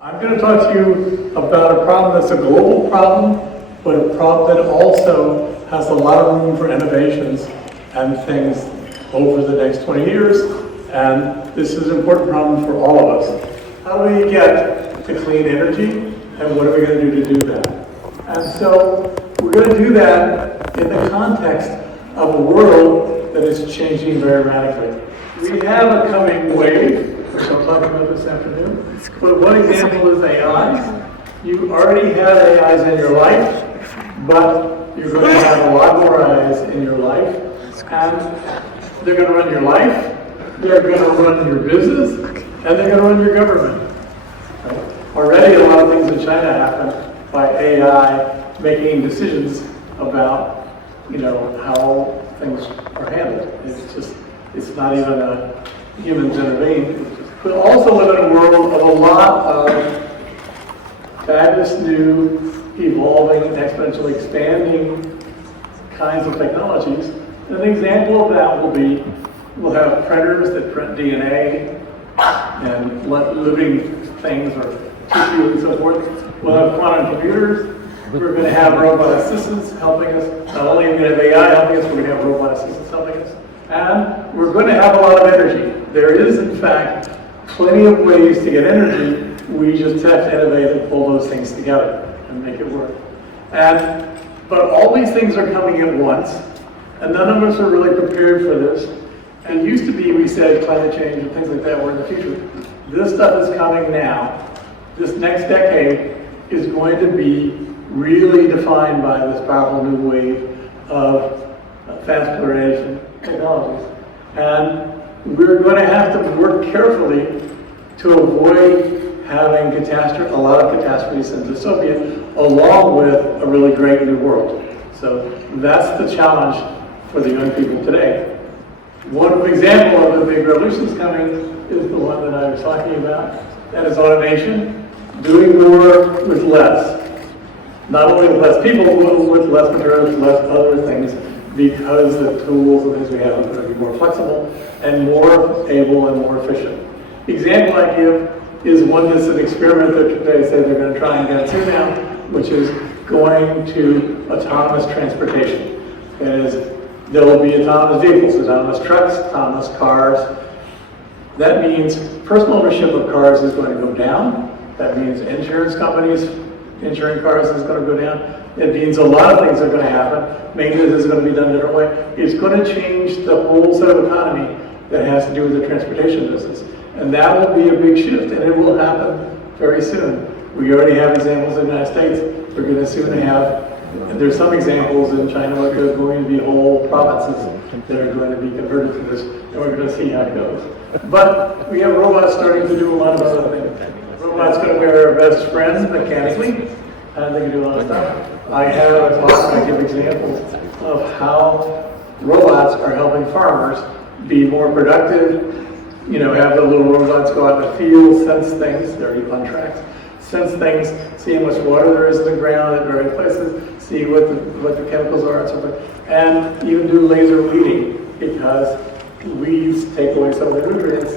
I'm going to talk to you about a problem that's a global problem, but a problem that also has a lot of room for innovations and things over the next 20 years. And this is an important problem for all of us. How do we get to clean energy, and what are we going to do to do that? And so we're going to do that in the context of a world that is changing very radically. We have a coming wave, which I'll talk about this afternoon. But one example is AI. You already have AIs in your life, but you're going to have a lot more AIs in your life. And they're going to run your life, they're going to run your business, and they're going to run your government. Already a lot of things in China happen by AI making decisions about, how things are handled. It's not even a humans intervene. We also live in a world of a lot of fabulous new, evolving, exponentially expanding kinds of technologies. And an example of that will be, we'll have printers that print DNA and living things or tissue and so forth. We'll have quantum computers. We're going to have robot assistants helping us. Not only are we going to have AI helping us, we're going to have robot assistants helping us. And we're going to have a lot of energy. There is, in fact, plenty of ways to get energy. We just have to innovate and pull those things together and make it work. But all these things are coming at once, and none of us are really prepared for this. And it used to be, we said, climate change and things like that were in the future. This stuff is coming now. This next decade is going to be really defined by this powerful new wave of fast fluoridation technologies. And we're going to have to work carefully to avoid having a lot of catastrophes and dystopia, along with a really great new world. So that's the challenge for the young people today. One example of the big revolutions coming is the one that I was talking about. That is automation, doing more with less. Not only with less people, but with less materials, less other things, because the tools and things we have are going to be more flexible and more able and more efficient. The example I give is one that's an experiment that they say they're going to try and get to now, which is going to autonomous transportation. That is, there will be autonomous vehicles, autonomous trucks, autonomous cars. That means personal ownership of cars is going to go down. That means insurance companies insuring cars is going to go down. It means a lot of things are going to happen. Maintenance is going to be done a different way. It's going to change the whole set of economy that has to do with the transportation business. And that will be a big shift, and it will happen very soon. We already have examples in the United States. We're going to soon have, and there's some examples in China where there's going to be whole provinces that are going to be converted to this, and we're going to see how it goes. But we have robots starting to do a lot of other things. Robots going to be our best friends mechanically, and they can do a lot of stuff. I have a talk and I give examples of how robots are helping farmers be more productive. Have the little robots go out in the field, sense things, they're even on tracks, sense things, see how much water there is in the ground at various places, see what the chemicals are and so forth, and even do laser weeding, because weeds take away some of the nutrients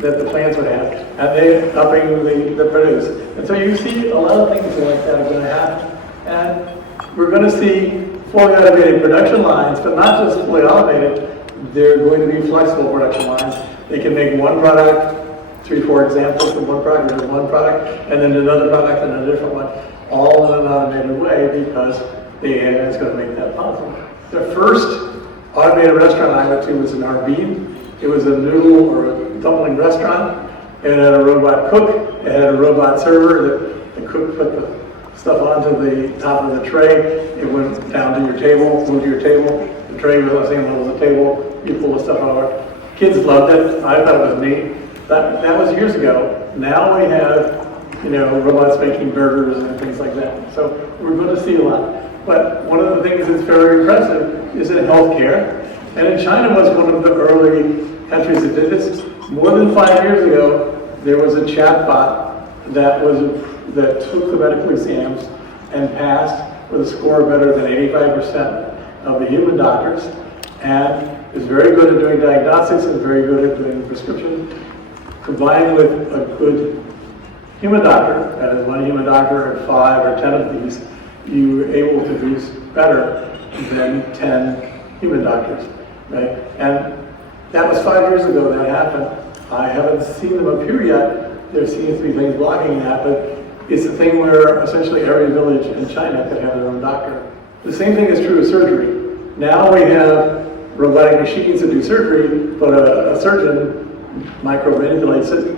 that the plants would have, and they're upping the produce. And so you see a lot of things like that are going to happen. And we're going to see fully automated production lines, but not just fully automated, they're going to be flexible production lines. They can make one product, 3, 4 examples of one product, and one product, and then another product and a different one, all in an automated way, because the AI is going to make that possible. The first automated restaurant I went to was in Harbin. It was a noodle or a dumpling restaurant. It had a robot cook. It had a robot server that the cook put the stuff onto the top of the tray. It went down to your table, moved to your table. The tray was on the same level as the table. You pull the stuff over. Kids loved it. I thought it was neat. That was years ago. Now we have, robots making burgers and things like that. So we're going to see a lot. But one of the things that's very impressive is in healthcare. And China was one of the early countries that did this. More than 5 years ago, there was a chatbot that took the medical exams and passed with a score better than 85% of the human doctors, and is very good at doing diagnostics and very good at doing prescription, combined with a good human doctor, that is one human doctor at 5 or 10 of these, you're able to do better than 10 human doctors, right? And that was 5 years ago that happened. I haven't seen them appear yet. There seems to be things blocking that, but it's a thing where essentially every village in China could have their own doctor. The same thing is true of surgery. Now we have robotic machines that do surgery, but a surgeon micromanipulates it,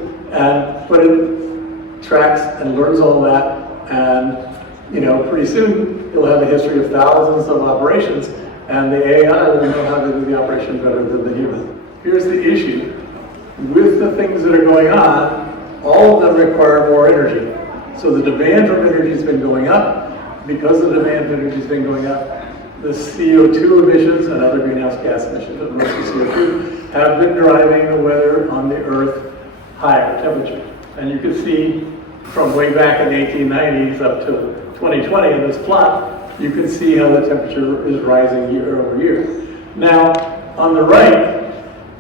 but it tracks and learns all that, and pretty soon you'll have a history of thousands of operations, and the AI will know how to do the operation better than the human. Here's the issue. With the things that are going on, all of them require more energy. So the demand for energy has been going up. Because the demand for energy has been going up, the CO2 emissions and other greenhouse gas emissions, but mostly CO2, have been driving the weather on the Earth higher temperature. And you can see from way back in the 1890s up to 2020 in this plot, you can see how the temperature is rising year over year. Now, on the right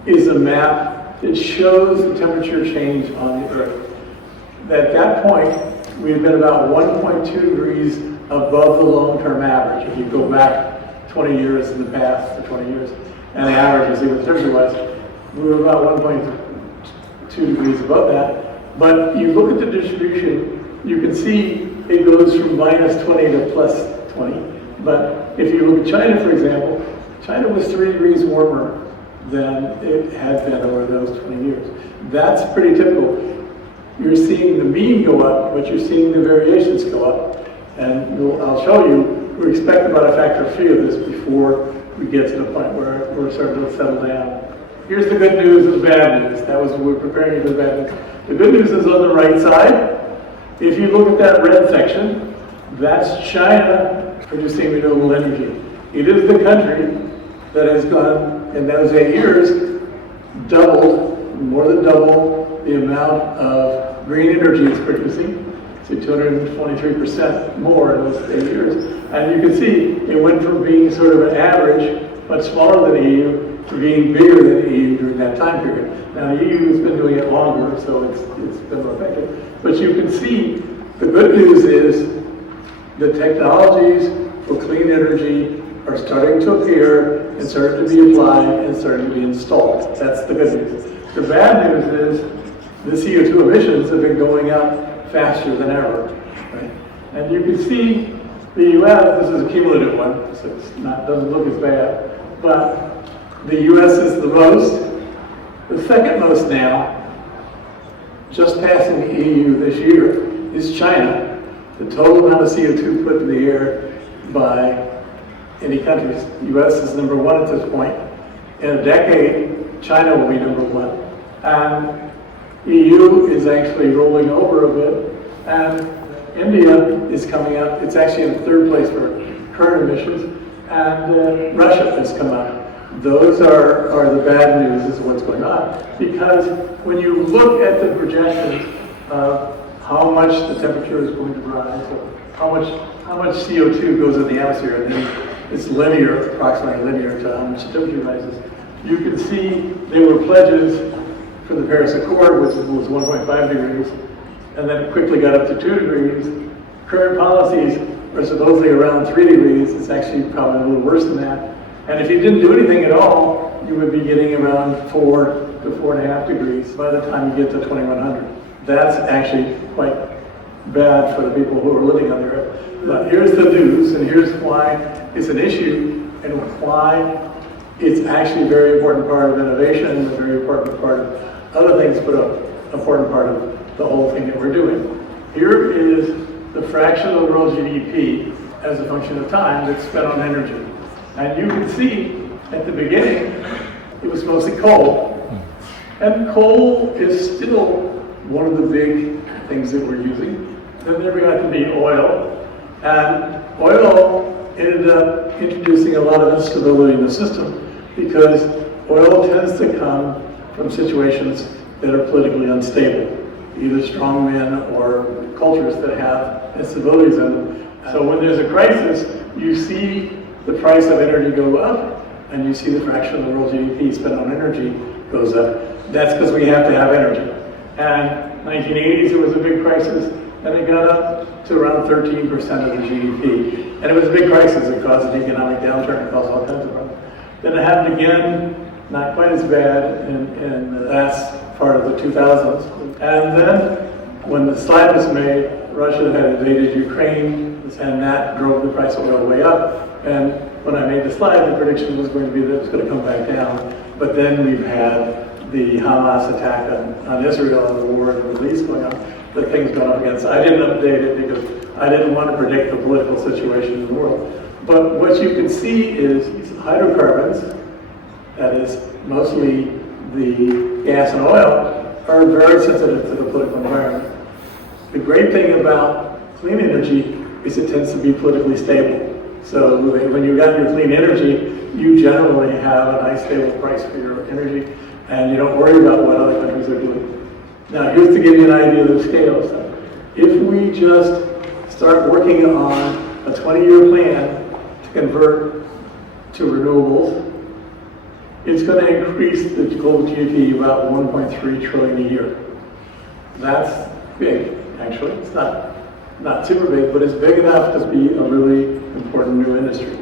is a map that shows the temperature change on the Earth. At that point, we've been about 1.2 degrees above the long-term average. If you go back 20 years in the past, or 20 years, and the average, you see what the temperature was, we were about 1.2 degrees above that. But you look at the distribution, you can see it goes from minus 20 to plus 20. But if you look at China, for example, China was 3 degrees warmer than it had been over those 20 years. That's pretty typical. You're seeing the mean go up, but you're seeing the variations go up. And I'll show you, we expect about a factor of 3 of this before we get to the point where we're starting to settle down. Here's the good news and the bad news. That was what we're preparing you for the bad news. The good news is on the right side. If you look at that red section, that's China producing renewable energy. It is the country that has gone, in those 8 years, doubled, more than double the amount of green energy it's producing. 223% more in those 8 years. And you can see it went from being sort of an average, much smaller than the EU, to being bigger than the EU during that time period. Now the EU has been doing it longer, so it's been more effective. But you can see the good news is the technologies for clean energy are starting to appear and starting to be applied and starting to be installed. That's the good news. The bad news is the CO2 emissions have been going up faster than ever, right? And you can see the U.S., this is a cumulative one, so it doesn't look as bad, but the U.S. is the most. The second most now, just passing the EU this year, is China. The total amount of CO2 put in the air by any countries. The U.S. is number 1 at this point. In a decade, China will be number 1. And EU is actually rolling over a bit, and India is coming up. It's actually in 3rd place for current emissions, and Russia has come up. Those are the bad news is what's going on, because when you look at the projections of how much the temperature is going to rise, or how much CO2 goes in the atmosphere, and then it's linear, approximately linear to how much the temperature rises, you can see there were pledges for the Paris Accord, which was 1.5 degrees, and then it quickly got up to 2 degrees. Current policies are supposedly around 3 degrees. It's actually probably a little worse than that. And if you didn't do anything at all, you would be getting around 4 to 4.5 degrees by the time you get to 2100. That's actually quite bad for the people who are living on the Earth. But here's the news, and here's why it's an issue, and why it's actually a very important part of innovation, and a very important part of other things, but an important part of the whole thing that we're doing. Here is the fraction of the world's GDP as a function of time that's spent on energy. And you can see at the beginning, it was mostly coal. And coal is still one of the big things that we're using. Then there got to be oil. And oil ended up introducing a lot of instability in the system, because oil tends to come from situations that are politically unstable, either strongmen or cultures that have instabilities in them. So when there's a crisis, you see the price of energy go up, and you see the fraction of the world's GDP spent on energy goes up. That's because we have to have energy. And 1980s, there was a big crisis, and it got up to around 13% of the GDP. And it was a big crisis. It caused an economic downturn. It caused all kinds of problems. Then it happened again, not quite as bad in the last part of the 2000s. And then, when the slide was made, Russia had invaded Ukraine, and that drove the price of oil way up. And when I made the slide, the prediction was going to be that it was going to come back down. But then we've had the Hamas attack on Israel and the war in the Middle East going on, that things gone up against. I didn't update it because I didn't want to predict the political situation in the world. But what you can see is hydrocarbons, that is mostly the gas and oil, are very sensitive to the political environment. The great thing about clean energy is it tends to be politically stable. So when you got your clean energy, you generally have a nice stable price for your energy, and you don't worry about what other countries are doing. Now, here's to give you an idea of the scale. So if we just start working on a 20-year plan to convert to renewables, it's going to increase the global GDP about 1.3 trillion a year. That's big, actually. It's not super big, but it's big enough to be a really important new industry.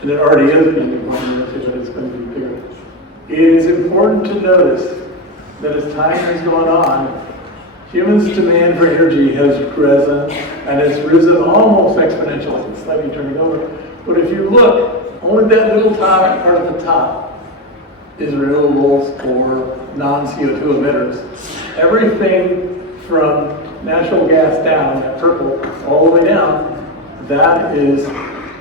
And it already is being an important industry, but it's going to be bigger. It is important to notice that as time has gone on, humans' demand for energy has risen, and it's risen almost exponentially. It's slightly turning over. But if you look, only that little part at the top is renewables or non-CO2 emitters. Everything from natural gas down, that purple, all the way down, that is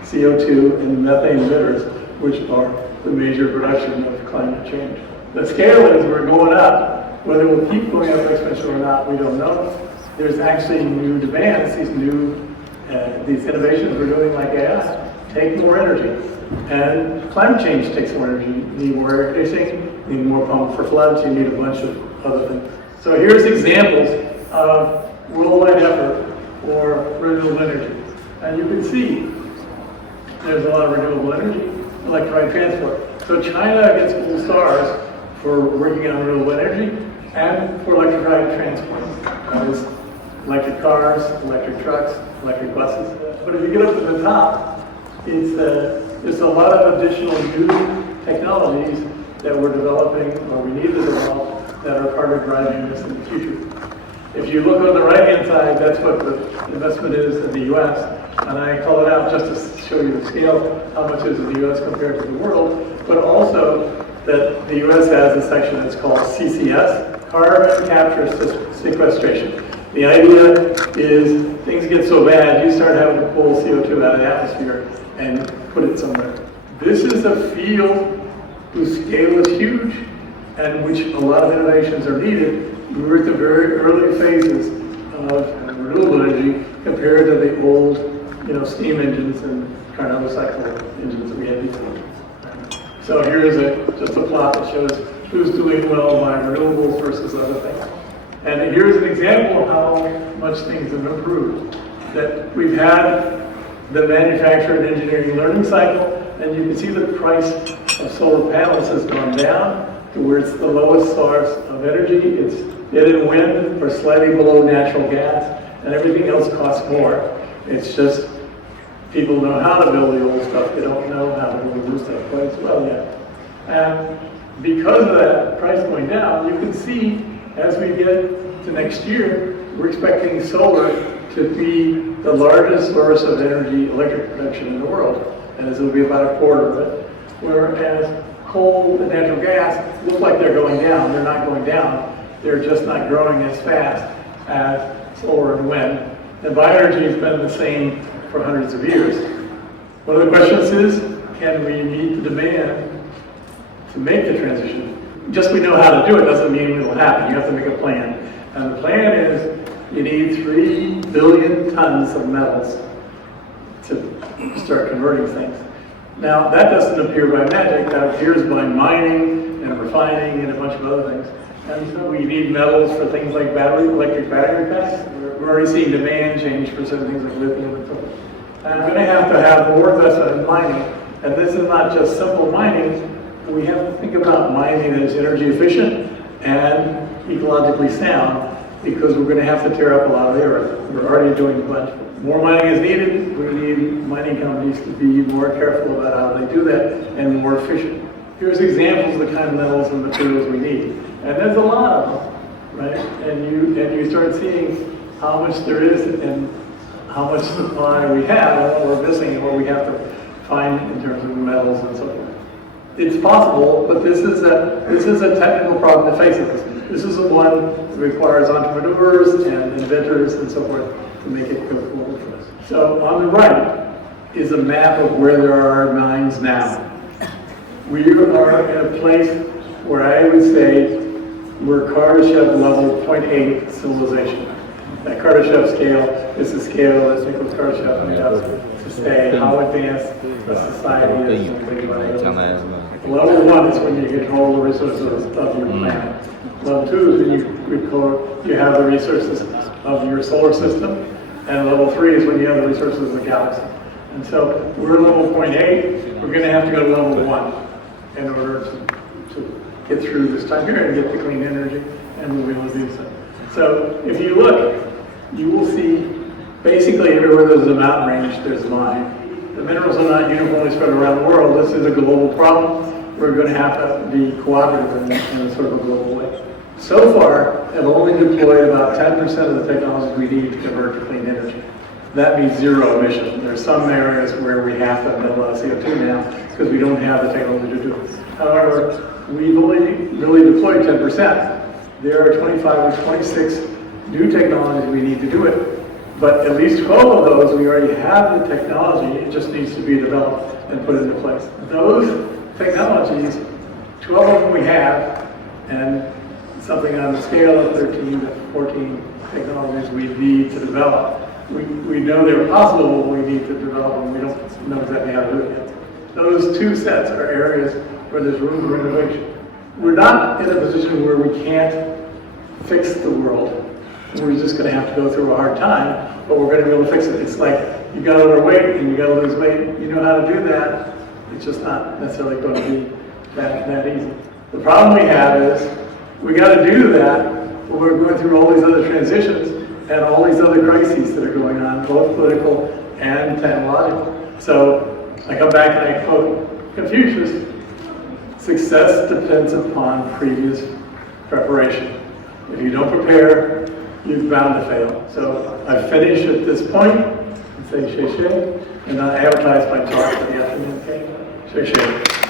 CO2 and methane emitters, which are the major production of climate change. The scale is we're going up. Whether we'll keep going up exponentially or not, we don't know. There's actually new demands, these innovations we're doing like AI, take more energy. And climate change takes more energy. You need more air conditioning, you need more pump for floods, you need a bunch of other things. So here's examples of worldwide effort for renewable energy. And you can see there's a lot of renewable energy, electrified transport. So China gets gold stars for working on renewable energy and for electrified transport. That is electric cars, electric trucks, electric buses. But if you get up to the top, there's a lot of additional new technologies that we're developing, or we need to develop, that are part of driving this in the future. If you look on the right-hand side, that's what the investment is in the U.S., and I call it out just to show you the scale, how much is in the U.S. compared to the world, but also that the U.S. has a section that's called CCS, Carbon Capture Sequestration. The idea is things get so bad, you start having to pull CO2 out of the atmosphere and put it somewhere. This is a field whose scale is huge and which a lot of innovations are needed. We're at the very early phases of renewable energy compared to the old, steam engines and Carnot cycle engines that we had before. So here's just a plot that shows who's doing well by renewables versus other things. And here's an example of how much things have improved. That we've had the manufacturer and engineering learning cycle, and you can see the price of solar panels has gone down to where it's the lowest source of energy. It's it and wind are slightly below natural gas, and everything else costs more. It's just people know how to build the old stuff. They don't know how to build the new stuff quite as well yet. And because of that price going down, you can see as we get to next year, we're expecting solar to be the largest source of energy, electric production in the world, and it'll be about a quarter of it. Whereas coal and natural gas look like they're going down. They're not going down. They're just not growing as fast as solar and wind. And bioenergy has been the same for hundreds of years. One of the questions is, can we meet the demand to make the transition? Just we know how to do it doesn't mean it will happen. You have to make a plan. And the plan is you need 3 billion tons of metals to start converting things. Now, that doesn't appear by magic. That appears by mining and refining and a bunch of other things. And so we need metals for things like electric battery packs. We're already seeing demand change for certain things like lithium and so forth. And we're going to have more investment in mining. And this is not just simple mining. We have to think about mining that is energy efficient and ecologically sound. because we're going to have to tear up a lot of the earth. We're already doing a bunch. More mining is needed. We need mining companies to be more careful about how they do that and more efficient. Here's examples of the kind of metals and materials we need. And there's a lot of them, right? And you start seeing how much there is and how much supply we have, and what we're missing, and what we have to find in terms of metals and so forth. It's possible, but this is a technical problem that faces us. This is the one that requires entrepreneurs and inventors and so forth to make it go forward for us. So on the right is a map of where there are mines now. We are in a place where I would say we're Kardashev level 0.8 civilization. That Kardashev scale is the scale that Nicholas Kardashev made up to say how advanced a society is. Level 1 is when you control the resources of your planet. Level 2 is when you have the resources of your solar system. And level 3 is when you have the resources of the galaxy. And so we're level 0.8, we're going to have to go to level 1 in order to get through this time here and get the clean energy, and we'll be able to do so. So if you look, you will see basically everywhere there's a mountain range, there's a mine. The minerals are not uniformly spread around the world. This is a global problem. We're going to have to be cooperative in a sort of a global way. So far, I've only deployed about 10% of the technology we need to convert to clean energy. That means zero emission. There are some areas where we have to emit a lot of CO2 now because we don't have the technology to do it. However, we've only really deployed 10%. There are 25 or 26 new technologies we need to do it. But at least 12 of those, we already have the technology. It just needs to be developed and put into place. Those technologies, 12 of them we have, and something on the scale of 13 to 14 technologies we need to develop. We know they're possible, but we need to develop them. We don't know exactly how to do it yet. Those two sets are areas where there's room for innovation. We're not in a position where we can't fix the world. We're just going to have to go through a hard time, but we're going to be able to fix it. It's like you got overweight and you got to lose weight. You know how to do that. It's just not necessarily going to be that easy. The problem we have is we got to do that, but we're going through all these other transitions and all these other crises that are going on, both political and technological. So I come back and I quote Confucius: success depends upon previous preparation. If you don't prepare, you're bound to fail. So I finish at this point and say, "Xie xie," and I advertise my talk for the afternoon. Okay? Xie xie.